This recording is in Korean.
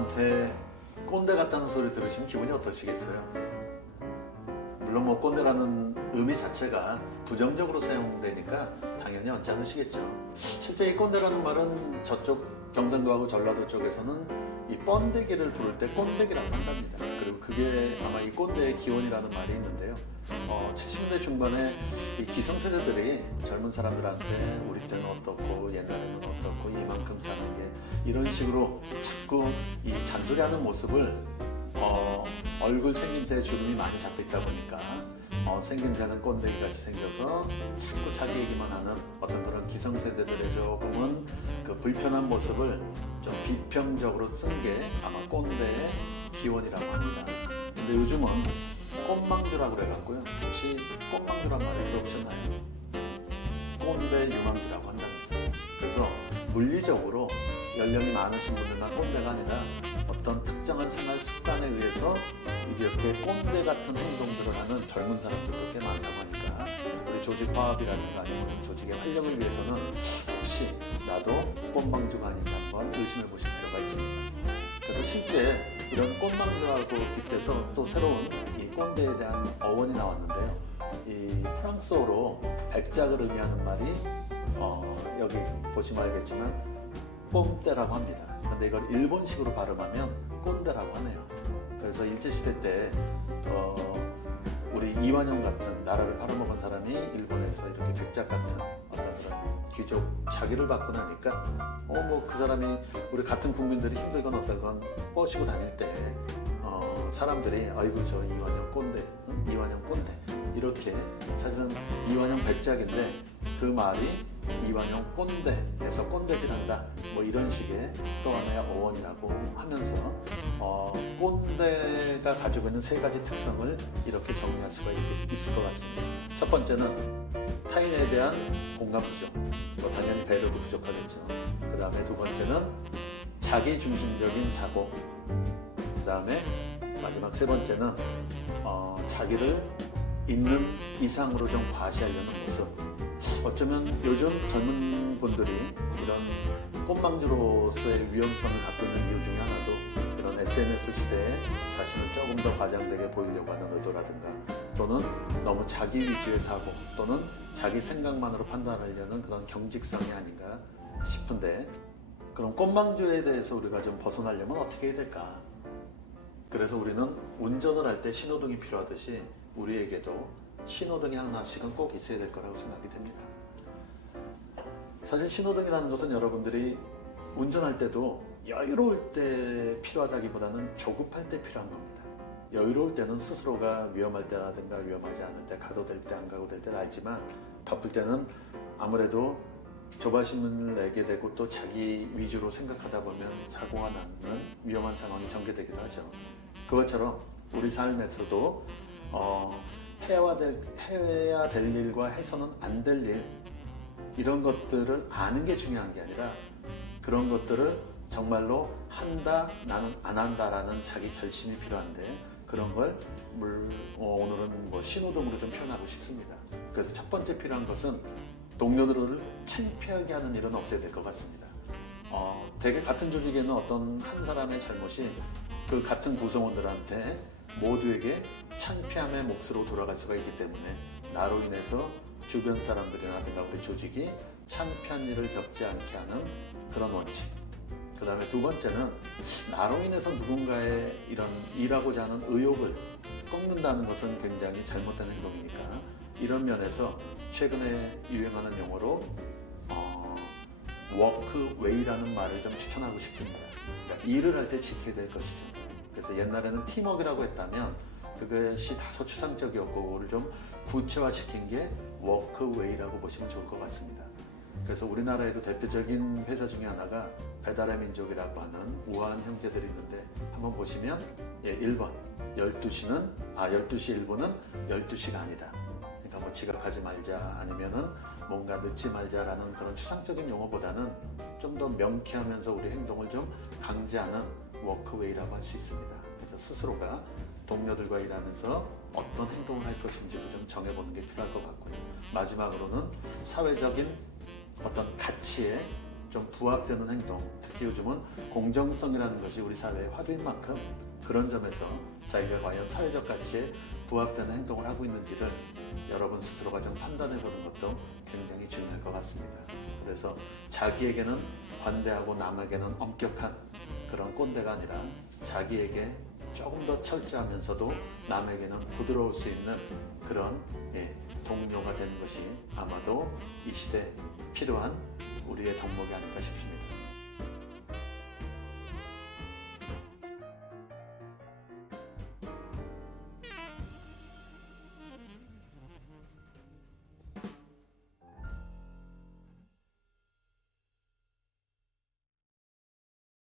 누구한테 꼰대 같다는 소리 들으시면 기분이 어떠시겠어요? 물론 뭐 꼰대라는 의미 자체가 부정적으로 사용되니까 당연히 언짢으시겠죠. 실제 이 꼰대라는 말은 저쪽 경상도하고 전라도 쪽에서는 이 번데기를 부를 때 꼰대기라고 한답니다. 그리고 그게 아마 이 꼰대의 기원이라는 말이 있는데요. 어, 70년대 중반에 이 기성세대들이 젊은 사람들한테 우리 때는 어떻고 옛날에는 어떻고 이만큼 사는 게 이런 식으로 자꾸 이 잔소리하는 모습을 어, 얼굴 생김새에 주름이 많이 잡혀 있다 보니까 어, 생김새는 꼰대기 같이 생겨서 자꾸 자기 얘기만 하는 어떤 그런 기성세대들의 조금은 그 불편한 모습을 좀 비평적으로 쓴 게 아마 꼰대의 기원이라고 합니다. 근데 요즘은 꽃망주라고 그래갖고요. 혹시 꽃망주란 말을 들어보셨나요? 꼰대 유망주라고 한답니다. 그래서 물리적으로 연령이 많으신 분들만 꼰대가 아니라 어떤 특정한 생활 습관에 의해서 이렇게 꼰대 같은 행동들을 하는 젊은 사람들도 꽤 많다고 하니까 우리 조직 화합이라든가 아니면 조직의 활력을 위해서는 혹시 나도 꽃망주가 아닌가 한번 의심해 보실 필요가 있습니다. 그래서 실제 이런 꽃망주하고 빗대서 또 새로운 이 꼰대에 대한 어원이 나왔는데요. 이 프랑스어로 백작을 의미하는 말이 어, 여기 보시면 알겠지만 꼼떼라고 합니다. 근데 이걸 일본식으로 발음하면 꼰대라고 하네요. 그래서 일제시대 때 어, 우리 이완용 같은 나라를 팔아먹은 사람이 일본에서 이렇게 백작 같은 어떤 그런 귀족 자기를 받고 나니까 어 뭐 그 사람이 우리 같은 국민들이 힘들건 어떨건 뻗시고 다닐 때 어, 사람들이 아이고 저 이완용 꼰대 응? 이완용 꼰대 이렇게 사실은 이완용 백작인데 그 말이 이완용 꼰대에서 꼰대질한다 뭐 이런 식의 또 하나의 어원이라고 하면서 어, 꼰대가 가지고 있는 세 가지 특성을 이렇게 정리할 수가 있, 있을 것 같습니다. 첫 번째는 타인에 대한 공감 부족, 뭐 당연히 배려도 부족하겠죠. 그 다음에 두 번째는 자기 중심적인 사고, 그 다음에 마지막 세 번째는 어, 자기를 있는 이상으로 좀 과시하려는 모습. 어쩌면 요즘 젊은 분들이 이런 꽃망주로서의 위험성을 갖고 있는 이유 중에 하나도 이런 SNS 시대에 자신을 조금 더 과장되게 보이려고 하는 의도라든가 또는 너무 자기 위주의 사고 또는 자기 생각만으로 판단하려는 그런 경직성이 아닌가 싶은데 그럼 꽃망주에 대해서 우리가 좀 벗어나려면 어떻게 해야 될까? 그래서 우리는 운전을 할 때 신호등이 필요하듯이 우리에게도 신호등이 하나씩은 꼭 있어야 될 거라고 생각이 됩니다. 사실 신호등이라는 것은 여러분들이 운전할 때도 여유로울 때 필요하다기보다는 조급할 때 필요한 겁니다. 여유로울 때는 스스로가 위험할 때라든가 위험하지 않을 때 가도 될 때 안 가도 될 때는 알지만 바쁠 때는 아무래도 조바심을 내게 되고 또 자기 위주로 생각하다 보면 사고가 나는 위험한 상황이 전개되기도 하죠. 그것처럼 우리 삶에서도 어, 해야 될, 해야 될 일과 해서는 안 될 일, 이런 것들을 아는 게 중요한 게 아니라 그런 것들을 정말로 한다, 나는 안 한다라는 자기 결심이 필요한데 그런 걸 물, 어, 오늘은 뭐 신호등으로 좀 표현하고 싶습니다. 그래서 첫 번째 필요한 것은 동료들을 창피하게 하는 일은 없어야 될 것 같습니다. 어, 대개 같은 조직에는 어떤 한 사람의 잘못이 그 같은 구성원들한테 모두에게 창피함의 몫으로 돌아갈 수가 있기 때문에 나로 인해서 주변 사람들이라든가 우리 조직이 창피한 일을 겪지 않게 하는 그런 원칙. 그 다음에 두 번째는 나로 인해서 누군가의 이런 일하고자 하는 의욕을 꺾는다는 것은 굉장히 잘못된 행동이니까 이런 면에서 최근에 유행하는 용어로 어, 워크웨이라는 말을 좀 추천하고 싶습니다. 그러니까 일을 할 때 지켜야 될 것이죠. 그래서 옛날에는 팀워크라고 했다면 그것이 다소 추상적이었고 그거를 좀 구체화시킨 게 워크웨이라고 보시면 좋을 것 같습니다. 그래서 우리나라에도 대표적인 회사 중에 하나가 배달의 민족이라고 하는 우아한 형제들이 있는데 한번 보시면 예, 1번 12시는 아 12시 1분은 12시가 아니다. 그러니까 뭐 지각하지 말자 아니면은 뭔가 늦지 말자라는 그런 추상적인 용어보다는 좀 더 명쾌하면서 우리 행동을 좀 강제하는 워크웨이라고 할 수 있습니다. 그래서 스스로가 동료들과 일하면서 어떤 행동을 할 것인지도 좀 정해보는 게 필요할 것 같고요. 마지막으로는 사회적인 어떤 가치에 좀 부합되는 행동, 특히 요즘은 공정성이라는 것이 우리 사회의 화두인 만큼 그런 점에서 자기가 과연 사회적 가치에 부합되는 행동을 하고 있는지를 여러분 스스로가 좀 판단해 보는 것도 굉장히 중요할 것 같습니다. 그래서 자기에게는 관대하고 남에게는 엄격한 그런 꼰대가 아니라 자기에게 조금 더 철저하면서도 남에게는 부드러울 수 있는 그런 예, 동료가 되는 것이 아마도 이 시대에 필요한 우리의 덕목이 아닐까 싶습니다.